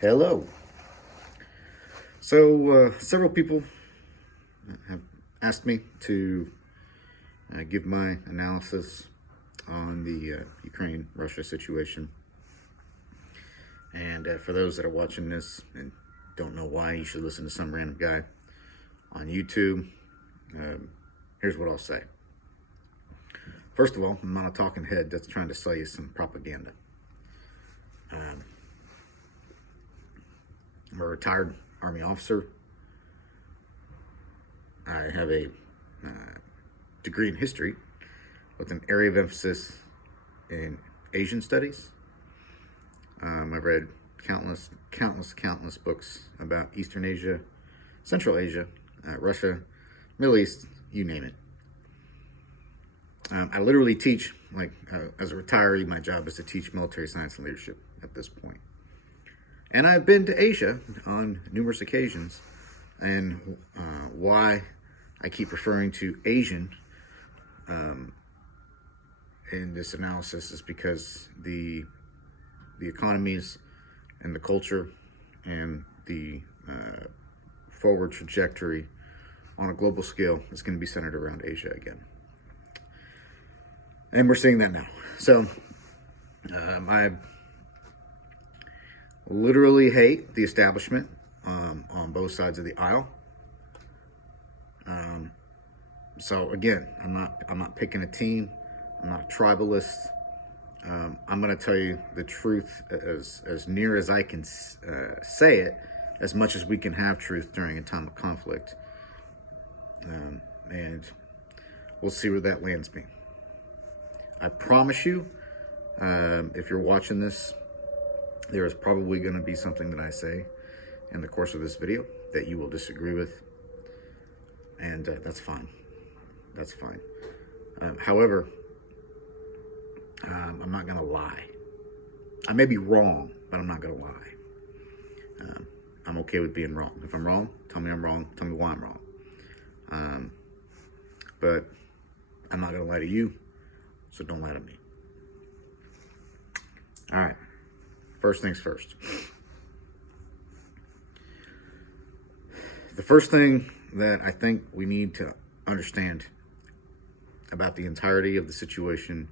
Hello. So, several people have asked me to give my analysis on the Ukraine-Russia situation. And for those that are watching this and don't know why you should listen to some random guy on YouTube, here's what I'll say. First of all, I'm not a talking head that's trying to sell you some propaganda. I'm a retired Army officer. I have a degree in history with an area of emphasis in Asian studies. I've read countless books about Eastern Asia, Central Asia, Russia, Middle East, you name it. I literally teach, as a retiree, my job is to teach military science and leadership at this point. And I've been to Asia on numerous occasions. And why I keep referring to Asian in this analysis is because the economies and the culture and the forward trajectory on a global scale is going to be centered around Asia again. And we're seeing that now. So I literally hate the establishment on both sides of the aisle. So again, I'm not picking a team. I'm not a tribalist. I'm going to tell you the truth as near as I can say it, as much as we can have truth during a time of conflict. And we'll see where that lands me. I promise you, if you're watching this, there is probably going to be something that I say in the course of this video that you will disagree with. And that's fine. That's fine. However, I'm not going to lie. I may be wrong, but I'm not going to lie. I'm okay with being wrong. If I'm wrong, tell me I'm wrong. Tell me why I'm wrong. But I'm not going to lie to you, so don't lie to me. All right. First things first. The first thing that I think we need to understand about the entirety of the situation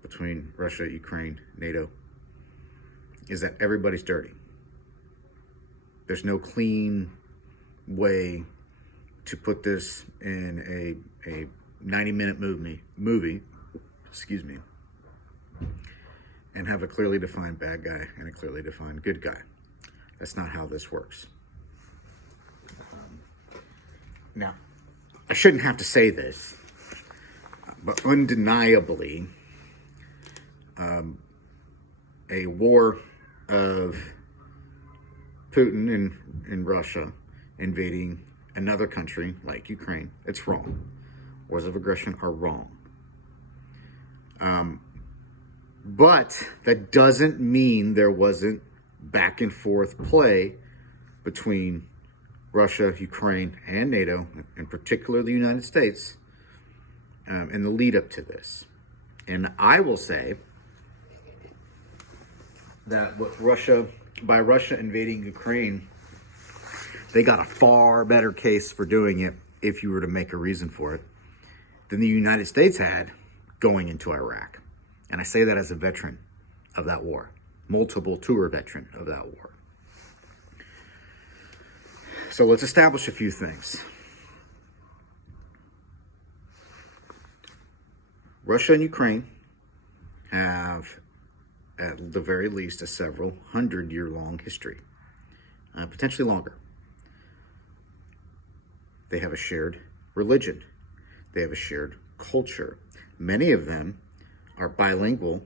between Russia, Ukraine, NATO, is that everybody's dirty. There's no clean way to put this in a 90-minute movie, and have a clearly defined bad guy and a clearly defined good guy. That's not how this works. Now, I shouldn't have to say this, but undeniably, a war of Putin in Russia invading another country like Ukraine, it's wrong. Wars of aggression are wrong. But that doesn't mean there wasn't back and forth play between Russia, Ukraine, and NATO, in particular the United States, in the lead up to this. And I will say that by Russia invading Ukraine, they got a far better case for doing it, if you were to make a reason for it, than the United States had going into Iraq. And I say that as a veteran of that war, multiple tour veteran of that war. So let's establish a few things. Russia and Ukraine have, at the very least, a several hundred-year-long history, potentially longer. They have a shared religion. They have a shared culture. Many of them are bilingual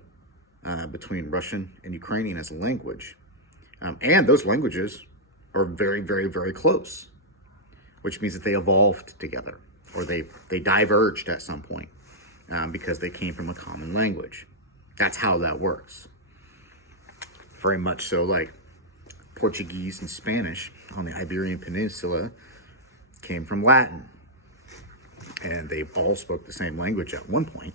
between Russian and Ukrainian as a language. And those languages are very, very, very close, which means that they evolved together, or they diverged at some point because they came from a common language. That's how that works. Very much so like Portuguese and Spanish on the Iberian Peninsula came from Latin. And they all spoke the same language at one point.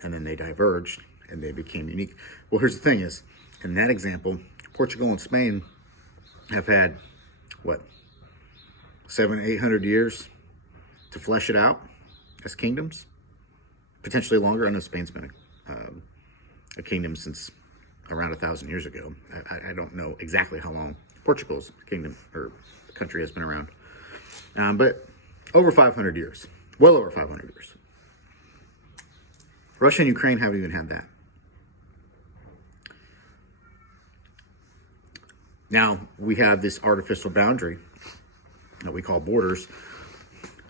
And then they diverged and they became unique. Well, here's the thing is, in that example, Portugal and Spain have had, what, 700-800 years to flesh it out as kingdoms, potentially longer. I know Spain's been a kingdom since around 1,000 years ago. I don't know exactly how long Portugal's kingdom or country has been around, but over 500 years, well over 500 years. Russia and Ukraine haven't even had that. Now we have this artificial boundary that we call borders,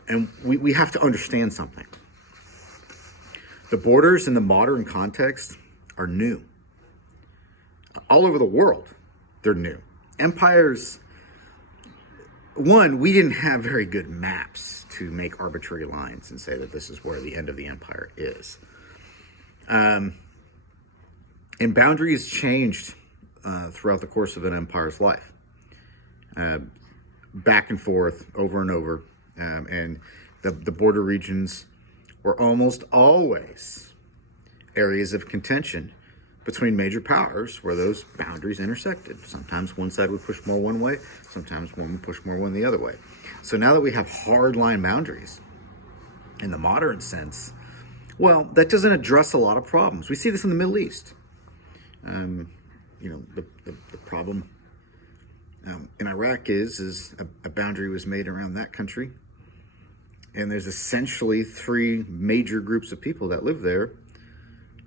and we have to understand something. The borders in the modern context are new. All over the world, they're new. Empires, one, we didn't have very good maps to make arbitrary lines and say that this is where the end of the empire is. And boundaries changed throughout the course of an empire's life. Back and forth, over and over. And the border regions were almost always areas of contention between major powers where those boundaries intersected. Sometimes one side would push more one way, sometimes one would push more one the other way. So now that we have hard line boundaries in the modern sense, well, that doesn't address a lot of problems. We see this in the Middle East. The problem in Iraq is a boundary was made around that country, and there's essentially three major groups of people that live there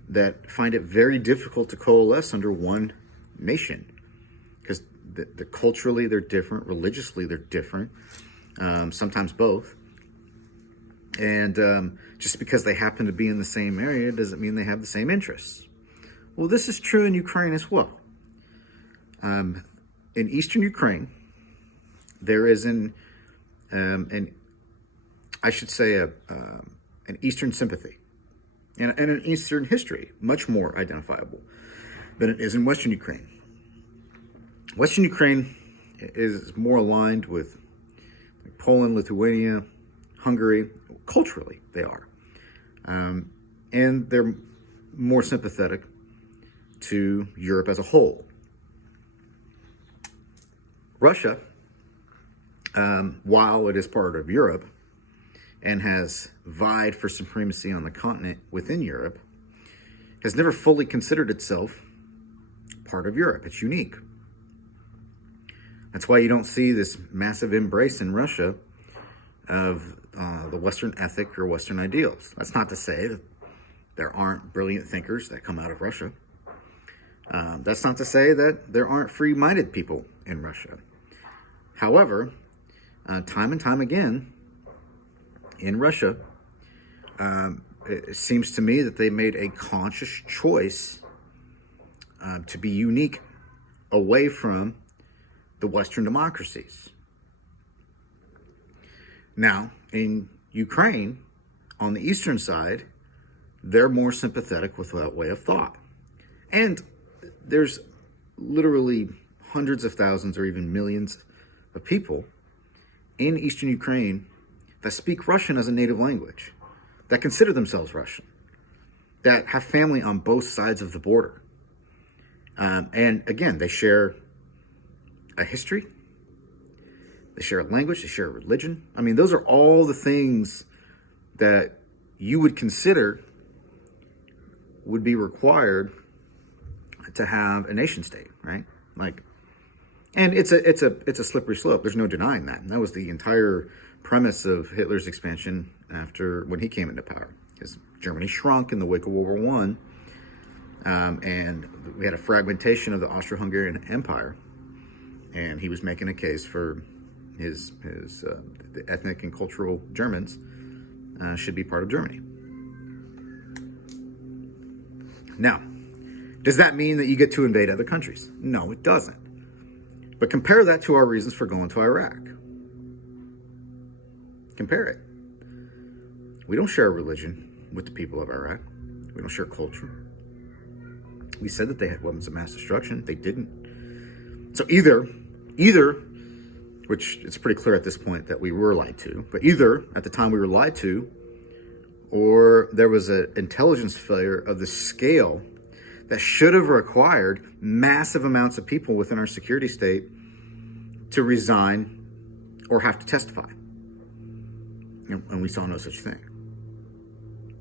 that find it very difficult to coalesce under one nation, because culturally they're different, religiously they're different, sometimes both. And just because they happen to be in the same area doesn't mean they have the same interests. Well, this is true in Ukraine as well. In eastern Ukraine, there is an eastern sympathy and an eastern history, much more identifiable than it is in western Ukraine. Western Ukraine is more aligned with Poland, Lithuania, Hungary. Culturally, they are. And they're more sympathetic to Europe as a whole. Russia, while it is part of Europe and has vied for supremacy on the continent within Europe, has never fully considered itself part of Europe. It's unique. That's why you don't see this massive embrace in Russia of the Western ethic or Western ideals. That's not to say that there aren't brilliant thinkers that come out of Russia. That's not to say that there aren't free-minded people in Russia. However, time and time again, in Russia, it seems to me that they made a conscious choice to be unique away from the Western democracies. Now, in Ukraine, on the eastern side, they're more sympathetic with that way of thought. And there's literally hundreds of thousands or even millions of people in eastern Ukraine that speak Russian as a native language, that consider themselves Russian, that have family on both sides of the border. And again, they share a history, they share a language, they share a religion. I mean, those are all the things that you would consider would be required to have a nation state, right? And it's a slippery slope. There's no denying that. And that was the entire premise of Hitler's expansion after when he came into power, because Germany shrunk in the wake of World War I, and we had a fragmentation of the Austro-Hungarian Empire, and he was making a case for the ethnic and cultural Germans should be part of Germany. Now, does that mean that you get to invade other countries? No, it doesn't. But compare that to our reasons for going to Iraq. Compare it. We don't share a religion with the people of Iraq. We don't share culture. We said that they had weapons of mass destruction. They didn't. So either, which it's pretty clear at this point that we were lied to, but either at the time we were lied to, or there was an intelligence failure of the scale that should have required massive amounts of people within our security state to resign or have to testify. And we saw no such thing.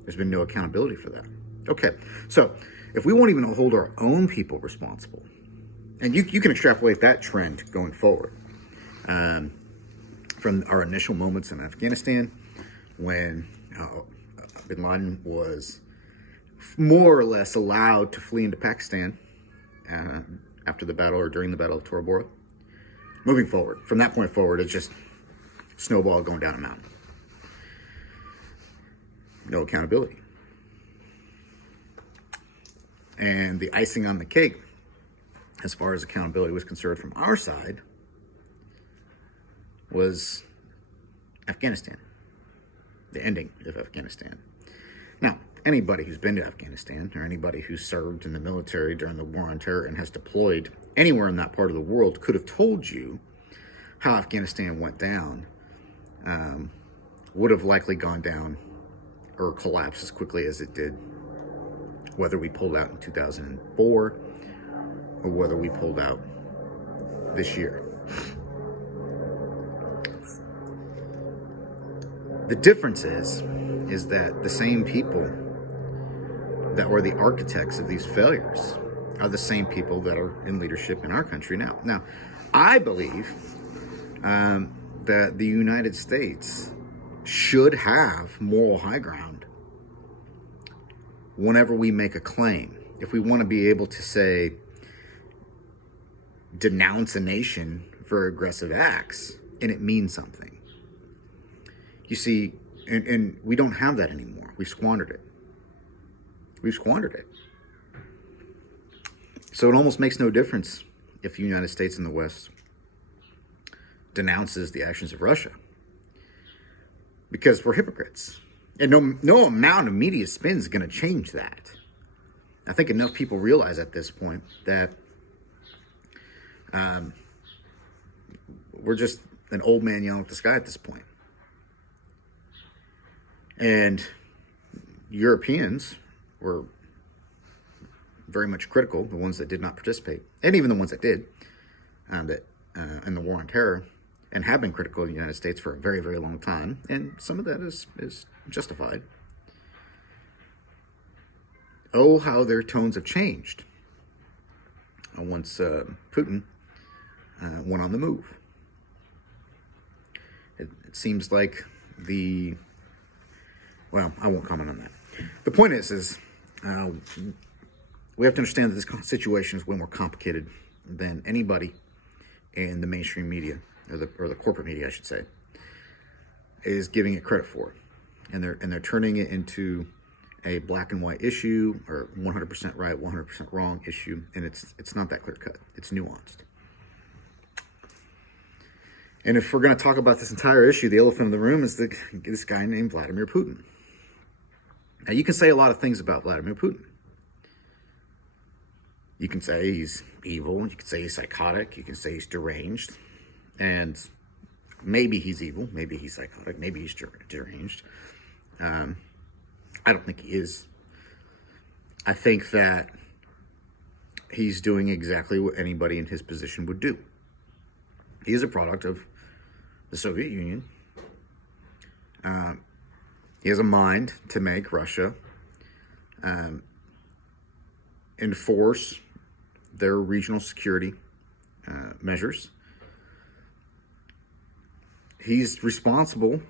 There's been no accountability for that. Okay, so if we won't even hold our own people responsible, and you can extrapolate that trend going forward, from our initial moments in Afghanistan, when bin Laden was more or less allowed to flee into Pakistan after the battle or during the Battle of Tora Bora. Moving forward, from that point forward, it's just snowball going down a mountain. No accountability. And the icing on the cake, as far as accountability was concerned from our side, was Afghanistan, the ending of Afghanistan. Now, anybody who's been to Afghanistan or anybody who served in the military during the War on Terror and has deployed anywhere in that part of the world could have told you how Afghanistan went down, would have likely gone down or collapsed as quickly as it did, whether we pulled out in 2004 or whether we pulled out this year. The difference is that the same people that were the architects of these failures are the same people that are in leadership in our country now. Now, I believe that the United States should have moral high ground whenever we make a claim. If we want to be able to say, denounce a nation for aggressive acts, and it means something. You see, and we don't have that anymore. We've squandered it. So it almost makes no difference if the United States and the West denounces the actions of Russia, because we're hypocrites. And no amount of media spin is going to change that. I think enough people realize at this point that we're just an old man yelling at the sky at this point. And Europeans were very much critical, the ones that did not participate, and even the ones that did, in the War on Terror, and have been critical of the United States for a very, very long time, and some of that is justified. Oh, how their tones have changed once Putin went on the move. It seems like well, I won't comment on that. The point is we have to understand that this situation is way more complicated than anybody in the mainstream media, or the corporate media, I should say, is giving it credit for, and they're turning it into a black and white issue, or 100% right, 100% wrong issue, and it's not that clear cut. It's nuanced. And if we're going to talk about this entire issue, the elephant in the room is this guy named Vladimir Putin. Now, you can say a lot of things about Vladimir Putin. You can say he's evil. You can say he's psychotic. You can say he's deranged. And maybe he's evil. Maybe he's psychotic. Maybe he's deranged. I don't think he is. I think that he's doing exactly what anybody in his position would do. He is a product of the Soviet Union. He has a mind to make Russia enforce their regional security measures. He's responsible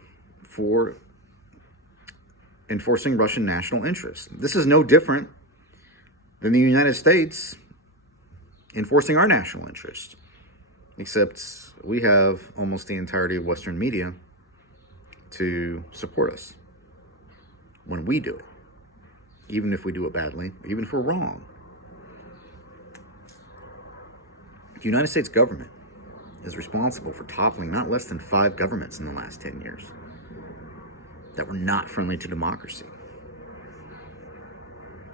for enforcing Russian national interests. This is no different than the United States enforcing our national interests, except we have almost the entirety of Western media to support us when we do it, even if we do it badly, even if we're wrong. The United States government is responsible for toppling not less than 5 governments in the last 10 years that were not friendly to democracy,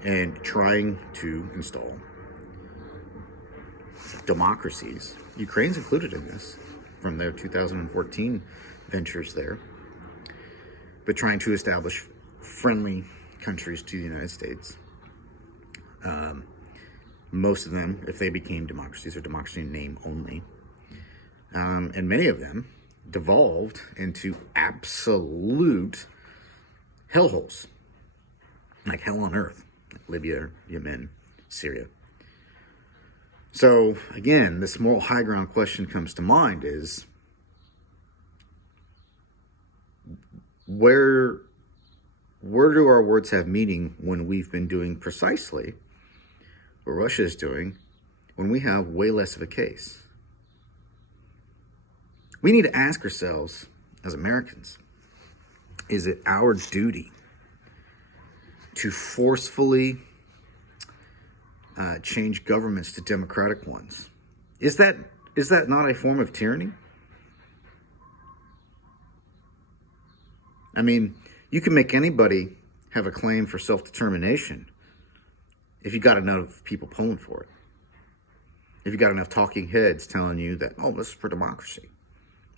and trying to install democracies. Ukraine's included in this from their 2014 ventures there, but trying to establish friendly countries to the United States. Most of them, if they became democracies, are democracy in name only. And many of them devolved into absolute hellholes, like hell on earth, like Libya, Yemen, Syria. So again, this moral high ground question comes to mind is, where do our words have meaning when we've been doing precisely what Russia is doing, when we have way less of a case? We need to ask ourselves as Americans, is it our duty to forcefully change governments to democratic ones? Is that not a form of tyranny? I mean, you can make anybody have a claim for self-determination if you got enough people pulling for it. If you got enough talking heads telling you that, oh, this is for democracy.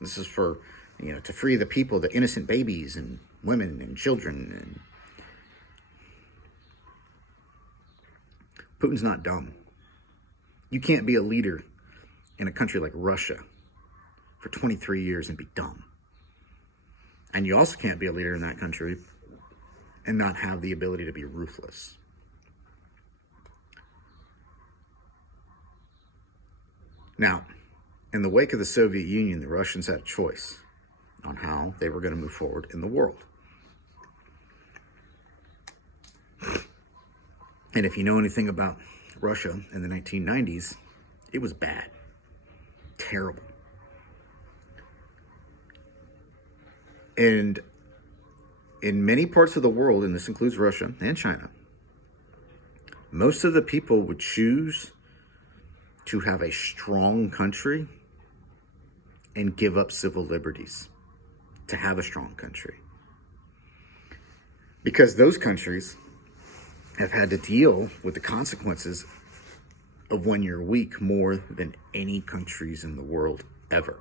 This is for, to free the people, the innocent babies and women and children. And Putin's not dumb. You can't be a leader in a country like Russia for 23 years and be dumb. And you also can't be a leader in that country and not have the ability to be ruthless. Now, in the wake of the Soviet Union, the Russians had a choice on how they were going to move forward in the world. And if you know anything about Russia in the 1990s, it was bad, terrible. And in many parts of the world, and this includes Russia and China, most of the people would choose to have a strong country and give up civil liberties to have a strong country. Because those countries have had to deal with the consequences of when you're weak more than any countries in the world ever.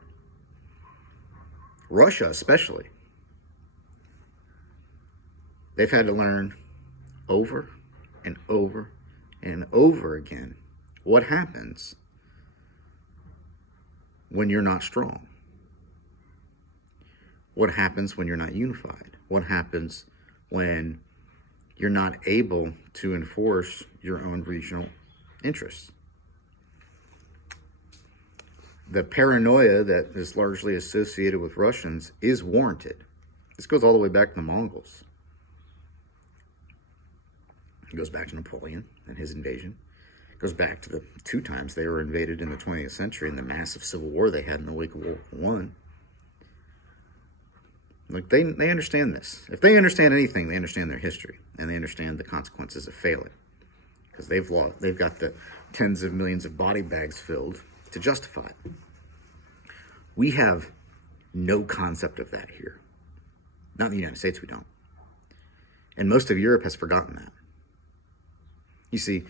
Russia especially. They've had to learn over and over and over again what happens when you're not strong. What happens when you're not unified? What happens when you're not able to enforce your own regional interests? The paranoia that is largely associated with Russians is warranted. This goes all the way back to the Mongols. It goes back to Napoleon and his invasion. It goes back to the 2 times they were invaded in the 20th century and the massive civil war they had in the wake of World War I. Like they understand this. If they understand anything, they understand their history and they understand the consequences of failing, because they've got the tens of millions of body bags filled to justify it. We have no concept of that here. Not in the United States, we don't. And most of Europe has forgotten that. You see,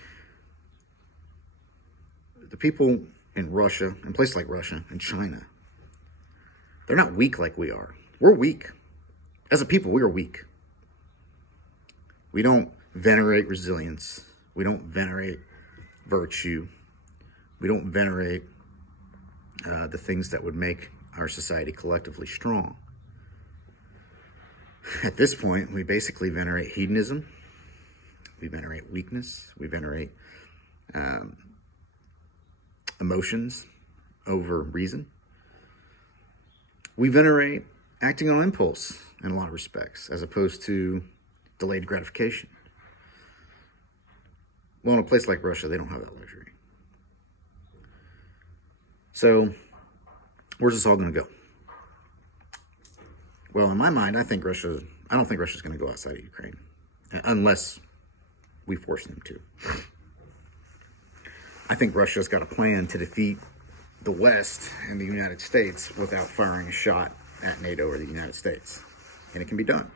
the people in Russia, and places like Russia and China, they're not weak like we are. We're weak. As a people, we are weak. We don't venerate resilience. We don't venerate virtue. We don't venerate the things that would make our society collectively strong. At this point, we basically venerate hedonism. We venerate weakness. We venerate emotions over reason. We venerate acting on impulse in a lot of respects, as opposed to delayed gratification. Well, in a place like Russia, they don't have that luxury. So, where's this all going to go? Well, in my mind, I don't think Russia's going to go outside of Ukraine, unless we force them to. I think Russia's got a plan to defeat the West and the United States without firing a shot at NATO or the United States. And it can be done.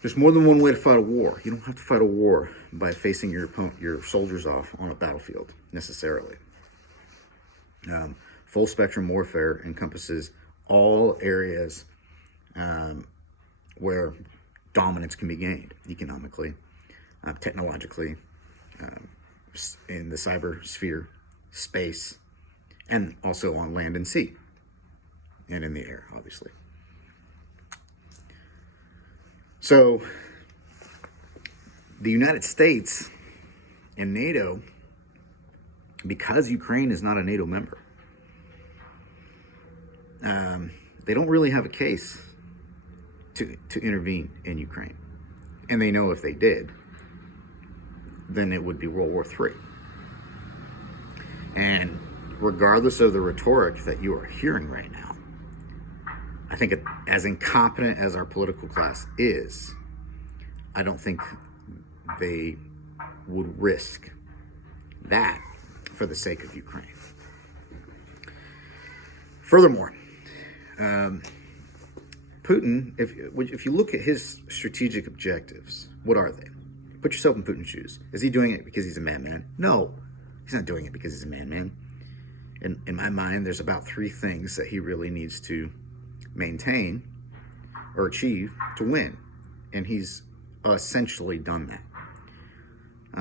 There's more than one way to fight a war. You don't have to fight a war by facing your soldiers off on a battlefield, necessarily. Full spectrum warfare encompasses all areas where dominance can be gained, economically, technologally, in the cyber sphere, space, and also on land and sea, and in the air, obviously. So the United States and NATO, because Ukraine is not a NATO member, they don't really have a case to intervene in Ukraine. And they know if they did, then it would be World War III. And regardless of the rhetoric that you are hearing right now, I think as incompetent as our political class is, I don't think they would risk that for the sake of Ukraine. Furthermore, Putin, if you look at his strategic objectives, what are they? Put yourself in Putin's shoes. Is he doing it because he's a madman? No, he's not doing it because he's a madman. In my mind, there's about 3 things that he really needs to maintain or achieve to win, and he's essentially done that.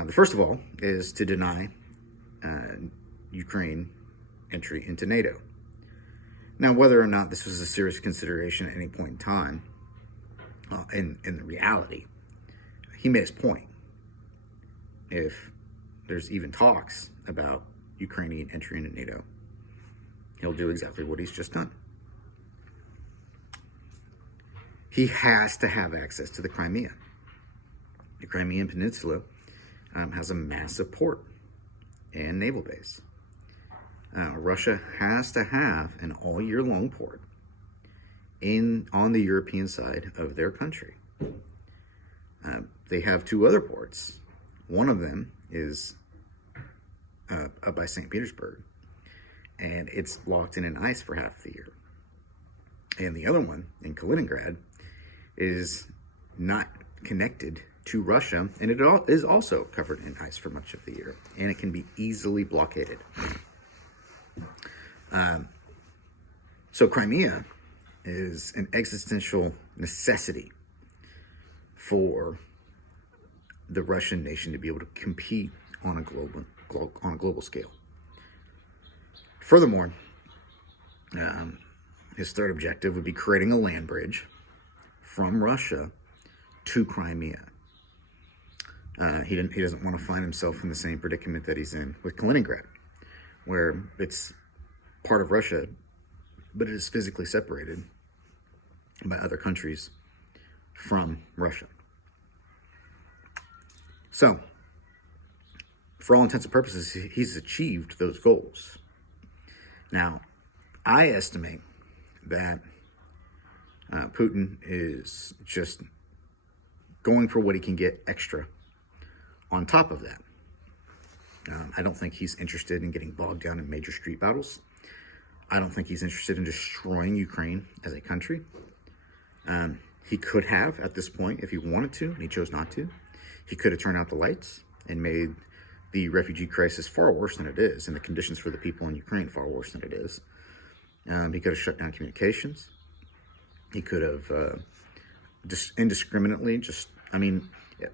The first of all is to deny Ukraine entry into NATO. Now, whether or not this was a serious consideration at any point in time, in the reality, he made his point. If there's even talks about Ukrainian entry into NATO, he'll do exactly what he's just done. He has to have access to the Crimea. The Crimean Peninsula has a massive port and naval base. Russia has to have an all-year-long port on the European side of their country. They have 2 other ports. One of them is up by St. Petersburg, and it's locked in ice for half the year. And the other one in Kaliningrad is not connected to Russia, and it is also covered in ice for much of the year, and it can be easily blockaded. So Crimea is an existential necessity for the Russian nation to be able to compete on a global scale. Furthermore, his third objective would be creating a land bridge from Russia to Crimea. He doesn't want to find himself in the same predicament that he's in with Kaliningrad, where it's part of Russia, but it is physically separated by other countries from Russia. So, for all intents and purposes, he's achieved those goals. Now, I estimate that Putin is just going for what he can get extra on top of that. I don't think he's interested in getting bogged down in major street battles. I don't think he's interested in destroying Ukraine as a country. He could have at this point, if he wanted to, and he chose not to. He could have turned out the lights and made the refugee crisis far worse than it is, and the conditions for the people in Ukraine far worse than it is. He could have shut down communications. He could have just indiscriminately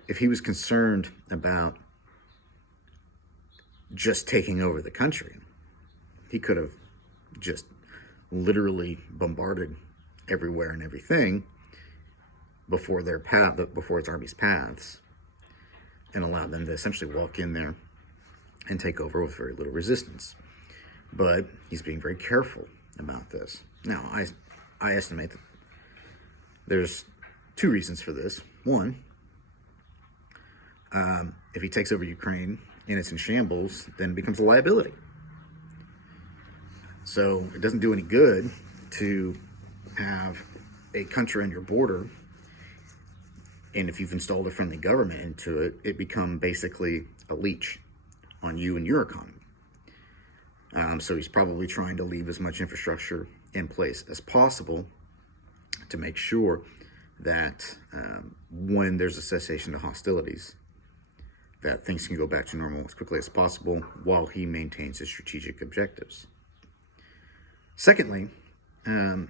if he was concerned about just taking over the country, he could have just literally bombarded everywhere and everything before its army's paths, and allowed them to essentially walk in there and take over with very little resistance. But he's being very careful about this. Now, I estimate that there's 2 reasons for this. One, if he takes over Ukraine and it's in shambles, then it becomes a liability. So it doesn't do any good to have a country on your border, and if you've installed a friendly government into it, it become basically a leech on you and your economy. So he's probably trying to leave as much infrastructure in place as possible to make sure that when there's a cessation of hostilities, that things can go back to normal as quickly as possible while he maintains his strategic objectives. Secondly, the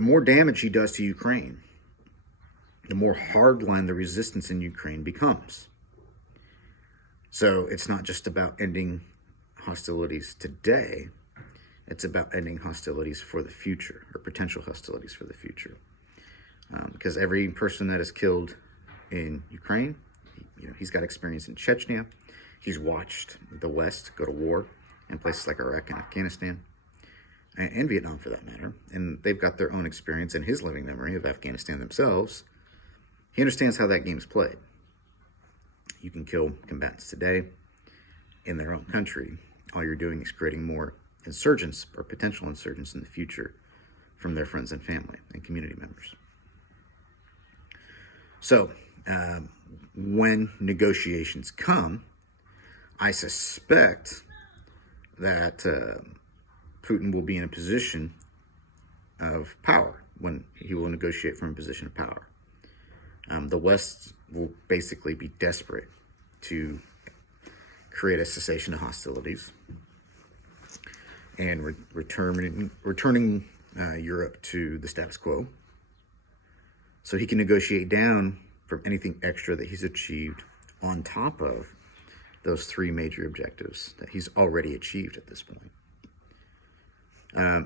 more damage he does to Ukraine, the more hardline the resistance in Ukraine becomes. So it's not just about ending hostilities today, it's about ending hostilities for the future, or potential hostilities for the future. Because every person that is killed in Ukraine, he's got experience in Chechnya. He's watched the West go to war in places like Iraq and Afghanistan, and Vietnam for that matter. And they've got their own experience in his living memory of Afghanistan themselves. He understands how that game's played. You can kill combatants today in their own country. All you're doing is creating more insurgents or potential insurgents in the future from their friends and family and community members. So when negotiations come, I suspect that Putin will be in a position of power when he will negotiate from a position of power. The West will basically be desperate to create a cessation of hostilities and returning Europe to the status quo, so he can negotiate down from anything extra that he's achieved on top of those three major objectives that he's already achieved at this point.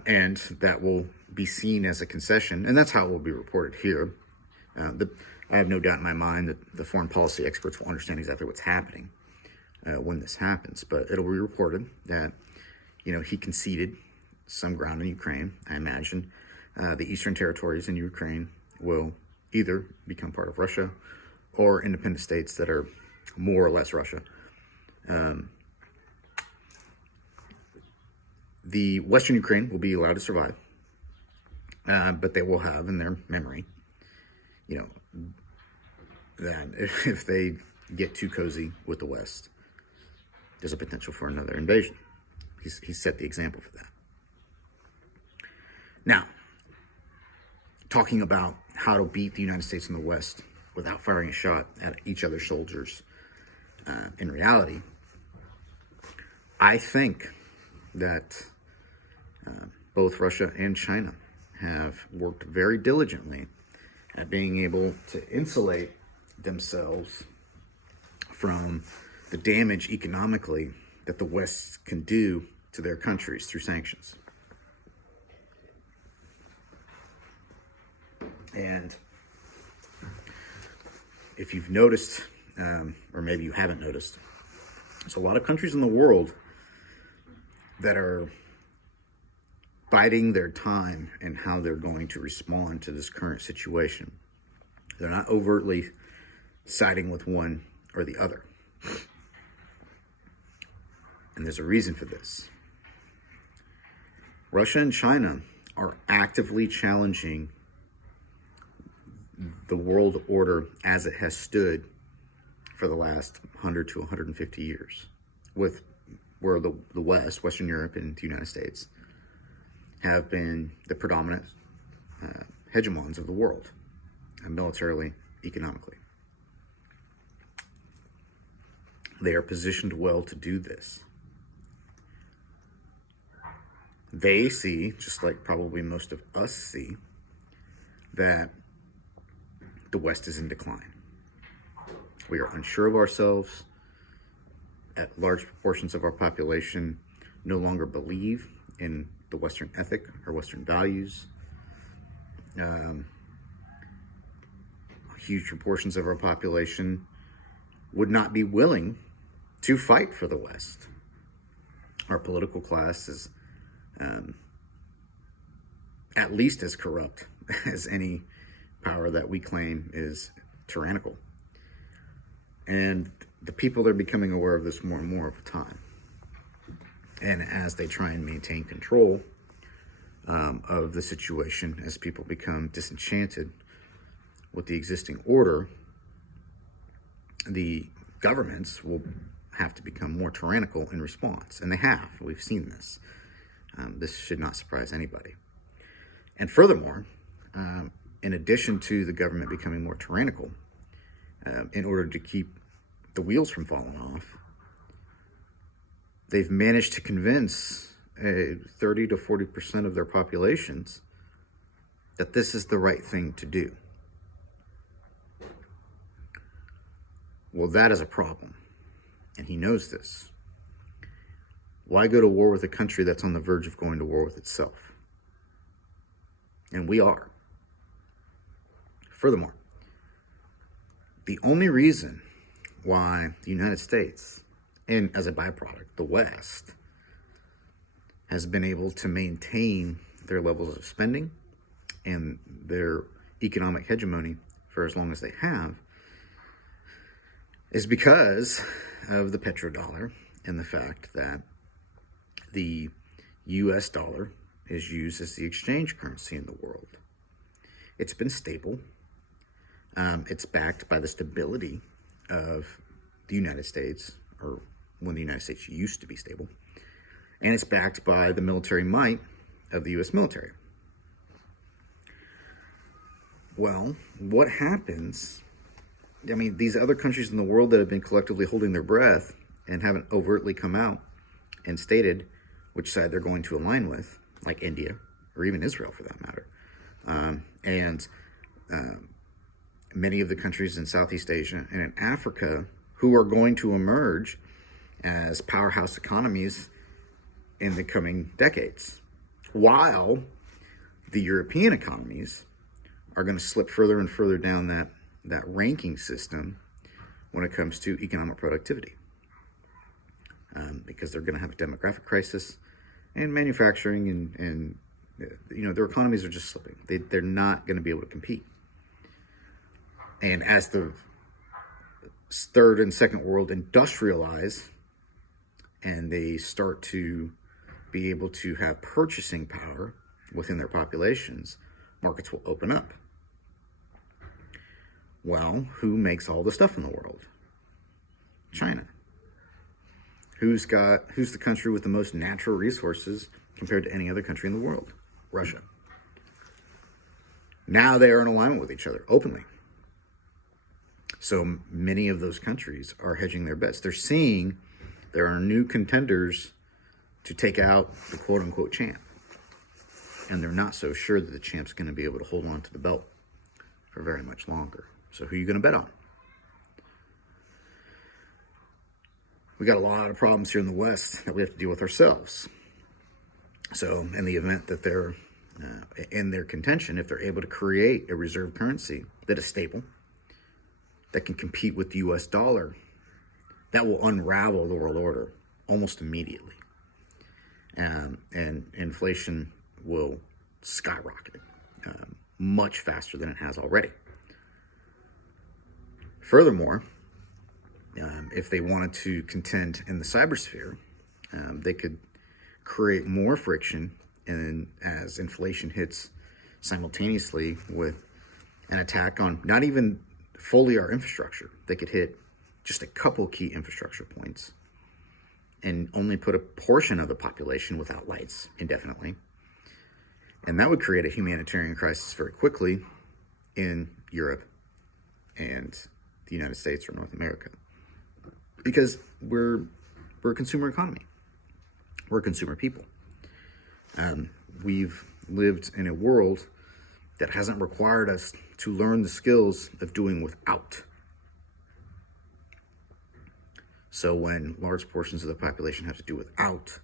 And that will be seen as a concession, and that's how it will be reported here. I have no doubt in my mind that the foreign policy experts will understand exactly what's happening when this happens, but it'll be reported that he conceded some ground in Ukraine. I imagine the eastern territories in Ukraine will either become part of Russia or independent states that are more or less Russia. The Western Ukraine will be allowed to survive, but they will have in their memory, that if they get too cozy with the West, there's a potential for another invasion. He's set the example for that. Now, talking about how to beat the United States and the West without firing a shot at each other's soldiers, in reality, I think that both Russia and China have worked very diligently at being able to insulate themselves from the damage economically that the West can do to their countries through sanctions. And if you've noticed, or maybe you haven't noticed, there's a lot of countries in the world that are biding their time in how they're going to respond to this current situation. They're not overtly siding with one or the other. And there's a reason for this. Russia and China are actively challenging the world order as it has stood for the last 100 to 150 years, where the West, Western Europe, and the United States have been the predominant hegemons of the world, militarily, economically. They are positioned well to do this. They see, just like probably most of us see, that the West is in decline. We are unsure of ourselves. At large proportions of our population no longer believe in the Western ethic or Western values. Huge proportions of our population would not be willing to fight for the West. Our political class is at least as corrupt as any power that we claim is tyrannical. And the people are becoming aware of this more and more over time. And as they try and maintain control of the situation, as people become disenchanted with the existing order, the governments will have to become more tyrannical in response. And they have. We've seen this. This should not surprise anybody. And furthermore, in addition to the government becoming more tyrannical, in order to keep the wheels from falling off, they've managed to convince 30 to 40% of their populations that this is the right thing to do. Well, that is a problem. and he knows this. Why go to war with a country that's on the verge of going to war with itself? And we are. Furthermore, the only reason why the United States, and as a byproduct, the West, has been able to maintain their levels of spending and their economic hegemony for as long as they have is because of the petrodollar and the fact that the US dollar is used as the exchange currency in the world. It's been stable. It's backed by the stability of the United States, or when the United States used to be stable. And it's backed by the military might of the US military. Well, what happens? I mean, these other countries in the world that have been collectively holding their breath and haven't overtly come out and stated which side they're going to align with, like India, or even Israel for that matter. And many of the countries in Southeast Asia and in Africa who are going to emerge as powerhouse economies in the coming decades, while the European economies are going to slip further and further down that ranking system when it comes to economic productivity. Because they're going to have a demographic crisis, and manufacturing and their economies are just slipping. They're not going to be able to compete. And as the third and second world industrialize and they start to be able to have purchasing power within their populations, markets will open up. Well, who makes all the stuff in the world? China. Who's the country with the most natural resources compared to any other country in the world? Russia. Now they are in alignment with each other openly. So many of those countries are hedging their bets. They're seeing there are new contenders to take out the quote-unquote champ. And they're not so sure that the champ's going to be able to hold on to the belt for very much longer. So who are you going to bet on? We got a lot of problems here in the West that we have to deal with ourselves. So in the event that they're in their contention, if they're able to create a reserve currency that is stable, that can compete with the US dollar, that will unravel the world order almost immediately. And inflation will skyrocket much faster than it has already. Furthermore, if they wanted to contend in the cybersphere, they could create more friction, and as inflation hits simultaneously with an attack on not even fully our infrastructure, they could hit just a couple key infrastructure points and only put a portion of the population without lights indefinitely. And that would create a humanitarian crisis very quickly in Europe and the United States or North America. Because we're a consumer economy. We're consumer people. We've lived in a world that hasn't required us to learn the skills of doing without. So when large portions of the population have to do without,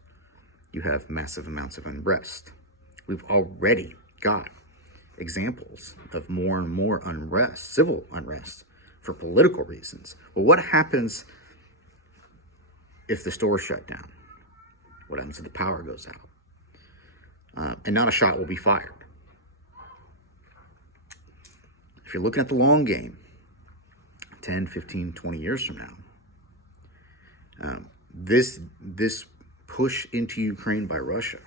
you have massive amounts of unrest. We've already got examples of more and more unrest, civil unrest, for political reasons. Well, what happens if the stores shut down? What happens if the power goes out? And not a shot will be fired. If you're looking at the long game, 10, 15, 20 years from now, this push into Ukraine by Russia,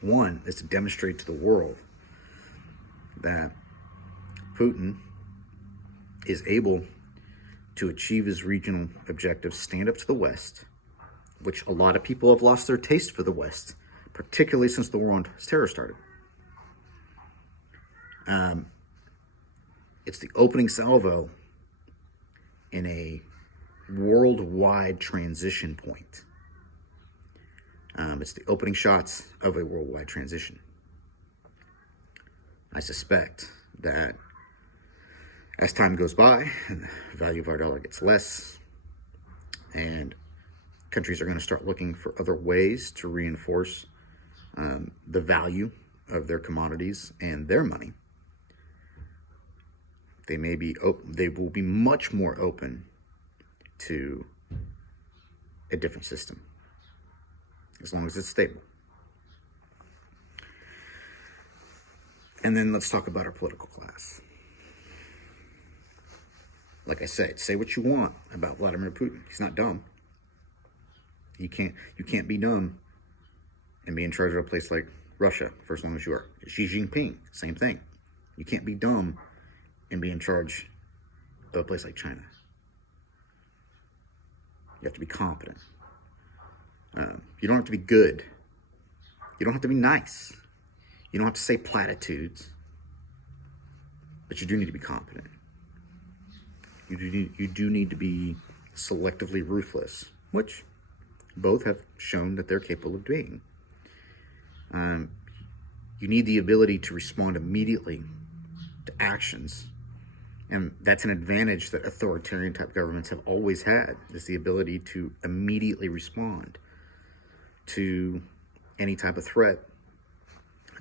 one, is to demonstrate to the world that Putin is able to achieve his regional objectives, stand up to the West, which a lot of people have lost their taste for the West, particularly since the war on terror started. It's the opening salvo in a worldwide transition point. It's the opening shots of a worldwide transition. I suspect that as time goes by and the value of our dollar gets less, And countries are going to start looking for other ways to reinforce the value of their commodities and their money. They will be much more open to a different system, as long as it's stable. And then let's talk about our political class. Like I said, say what you want about Vladimir Putin. He's not dumb. You can't be dumb and be in charge of a place like Russia for as long as you are. Xi Jinping, same thing. You can't be dumb and be in charge of a place like China. You have to be competent. You don't have to be good. You don't have to be nice. You don't have to say platitudes. But you do need to be competent. You do need to be selectively ruthless, which both have shown that they're capable of doing. You need the ability to respond immediately to actions. And that's an advantage that authoritarian type governments have always had, is the ability to immediately respond to any type of threat,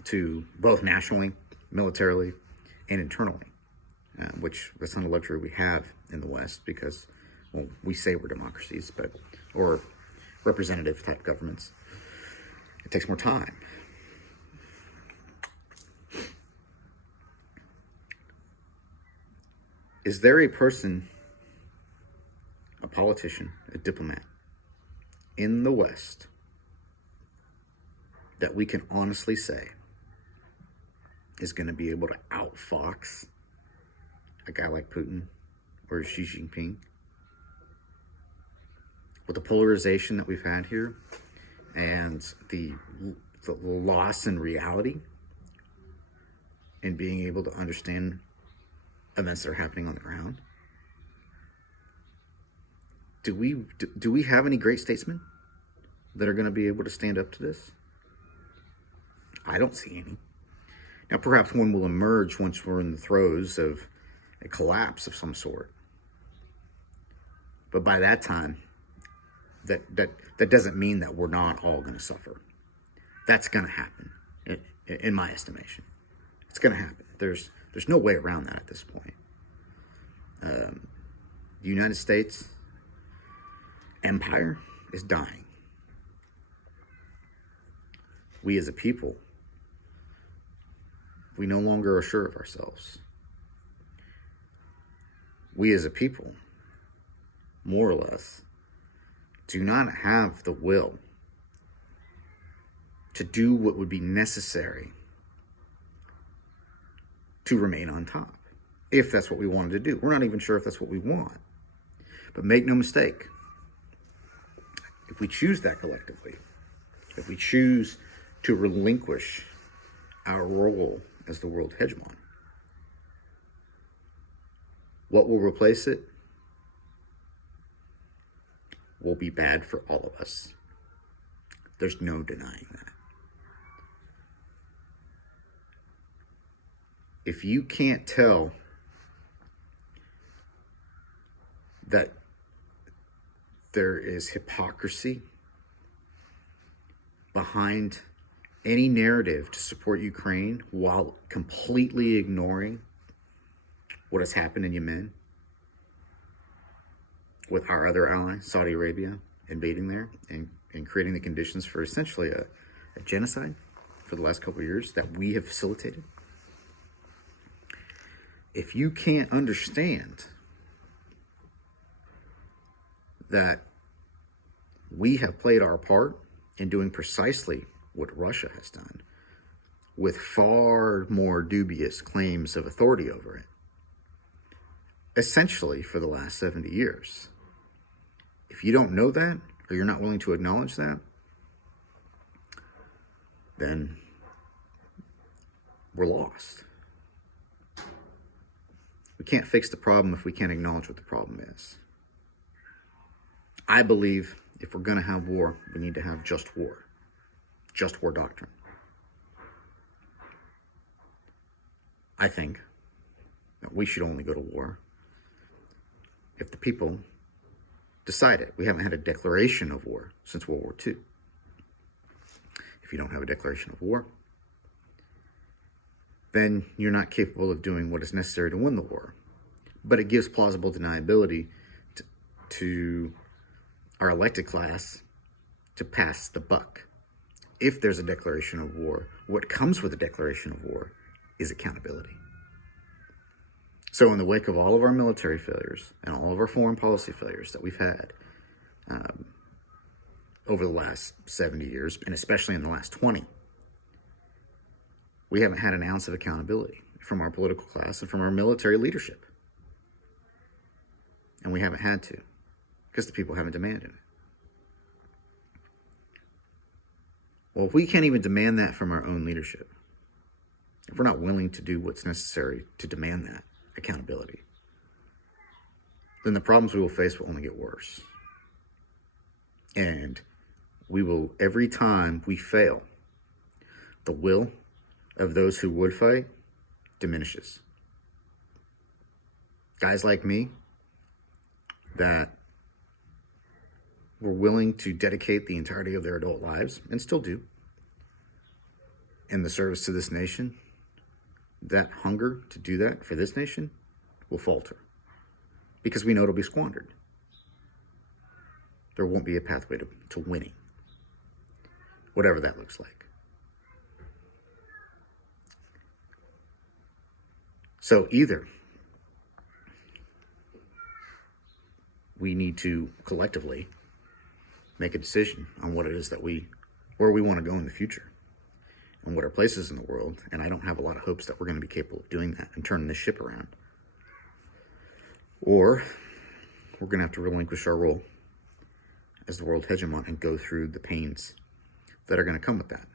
to both nationally, militarily, and internally, which that's not a luxury we have in the West because, well, we say we're democracies, or representative type governments. It takes more time. Is there a person, a politician, a diplomat in the West that we can honestly say is going to be able to outfox a guy like Putin or Xi Jinping? With the polarization that we've had here and the loss in reality and being able to understand events that are happening on the ground, do we have any great statesmen that are going to be able to stand up to this? I don't see any. Now, perhaps one will emerge once we're in the throes of a collapse of some sort. But by that time, that doesn't mean that we're not all going to suffer. That's going to happen, in my estimation. It's going to happen. There's no way around that at this point. The United States empire is dying. We as a people, we no longer are sure of ourselves. We as a people, more or less, do not have the will to do what would be necessary to remain on top, if that's what we wanted to do. We're not even sure if that's what we want. But make no mistake, if we choose that collectively, if we choose to relinquish our role as the world hegemon, what will replace it will be bad for all of us. There's no denying that. If you can't tell that there is hypocrisy behind any narrative to support Ukraine while completely ignoring what has happened in Yemen with our other ally, Saudi Arabia, invading there and creating the conditions for essentially a genocide for the last couple of years that we have facilitated. If you can't understand that we have played our part in doing precisely what Russia has done, with far more dubious claims of authority over it, essentially for the last 70 years. If you don't know that, or you're not willing to acknowledge that, then we're lost. We can't fix the problem if we can't acknowledge what the problem is. I believe if we're going to have war, we need to have just war doctrine. I think that we should only go to war if the people decide it. We haven't had a declaration of war since World War II. If you don't have a declaration of war, then you're not capable of doing what is necessary to win the war. But it gives plausible deniability to our elected class to pass the buck. If there's a declaration of war, what comes with a declaration of war is accountability. So in the wake of all of our military failures and all of our foreign policy failures that we've had over the last 70 years, and especially in the last 20, we haven't had an ounce of accountability from our political class and from our military leadership. And we haven't had to, because the people haven't demanded it. Well, if we can't even demand that from our own leadership, if we're not willing to do what's necessary to demand that accountability, then the problems we will face will only get worse. And we will, every time we fail, the will of those who would fight diminishes. Guys like me that were willing to dedicate the entirety of their adult lives, and still do, in the service to this nation, that hunger to do that for this nation will falter, because we know it'll be squandered. There won't be a pathway to winning, whatever that looks like. So either we need to collectively make a decision on what it is that where we want to go in the future and what our place is in the world. And I don't have a lot of hopes that we're going to be capable of doing that and turning this ship around. Or we're going to have to relinquish our role as the world hegemon and go through the pains that are going to come with that.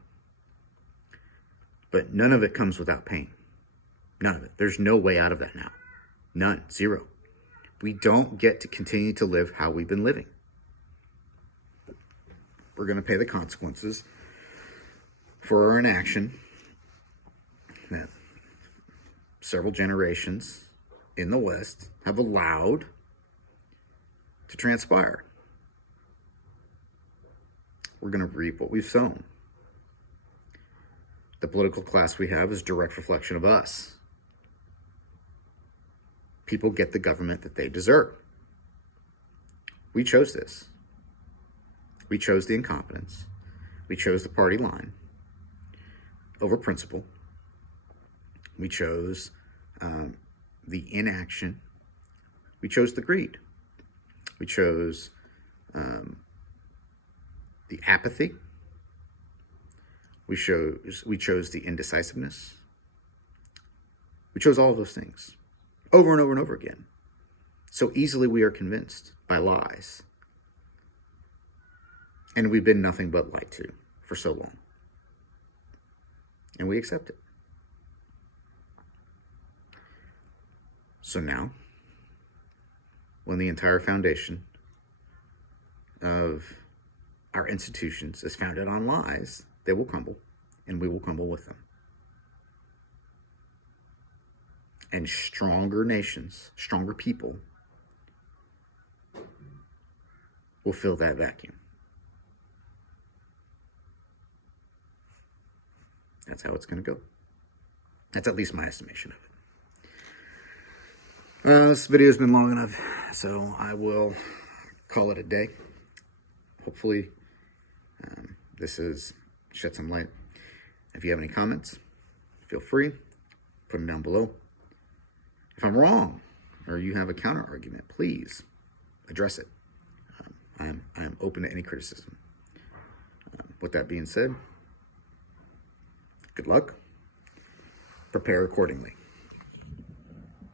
But none of it comes without pain. None of it. There's no way out of that now. None. Zero. We don't get to continue to live how we've been living. We're going to pay the consequences for our inaction that several generations in the West have allowed to transpire. We're going to reap what we've sown. The political class we have is a direct reflection of us. People get the government that they deserve. We chose this. We chose the incompetence. We chose the party line over principle. We chose the inaction. We chose the greed. We chose the apathy. We chose the indecisiveness. We chose all of those things over and over and over again. So easily we are convinced by lies. And we've been nothing but lied to for so long. And we accept it. So now, when the entire foundation of our institutions is founded on lies, they will crumble, and we will crumble with them. And stronger nations, stronger people, will fill that vacuum. That's how it's going to go. That's at least my estimation of it. This video has been long enough, so I will call it a day. Hopefully, this has shed some light. If you have any comments, feel free, put them down below. If I'm wrong, or you have a counter argument, please address it. I am open to any criticism. With that being said, good luck. Prepare accordingly.